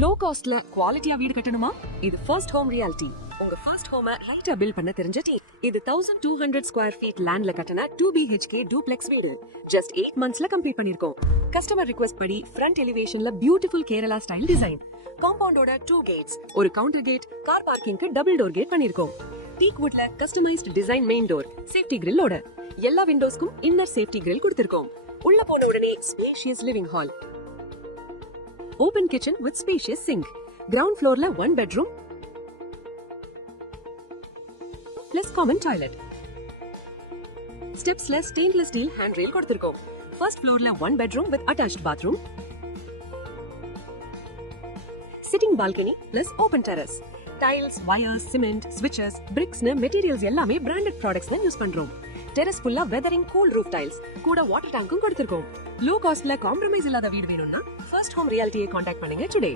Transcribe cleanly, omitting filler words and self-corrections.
Low காஸ்ட்ல குவாலிட்டியா வீடு கட்டணுமா? இது ஃபர்ஸ்ட் ஹோம் ரியாலிட்டி. உங்க ஃபர்ஸ்ட் ஹோம ரைட்டா பில்ட் பண்ண தெரிஞ்ச டீம். இது 1200 ஸ்கொயர் ஃபீட் லேண்ட்ல கட்டன 2 BHK டூப்ளெக்ஸ் வீடு. ஜஸ்ட் 8 monthsல கம்ப்ளீட் பண்ணிருக்கோம். கஸ்டமர் ரிக்வெஸ்ட் படி ஃப்ரண்ட் எலிவேஷன்ல பியூட்டிஃபுல் கேரளா ஸ்டைல் டிசைன். காம்பவுண்டோட 2 கேட்ஸ், ஒரு கவுண்டர் கேட், கார் பார்க்கிங்க்கு டபுள் டோர் கேட் பண்ணிருக்கோம். டீக் வுட்ல customised design main door, safety கிரில்லோட. எல்லா விண்டோஸ்க்கும் இன்னர் சேஃப்டி கிரில் கொடுத்திருக்கோம். உள்ள போன உடனே spacious living hall, open kitchen with spacious sink. Ground floor la 1 bedroom plus common toilet. Steps la stainless steel handrail koduthirkom. First floor la 1 bedroom with attached bathroom. Sitting balcony plus open terrace. Tiles, wires, cement, switches, bricks na materials ellame branded products la use pandrom. Terrace full weathering cool roof tiles. கூட water டேங்க்கும் கொடுத்திருக்கோம். Low காஸ்ட்ல compromise இல்லாத வீடு வேணும்னா first home ரியாலிட்டியை contact பண்ணுங்க today.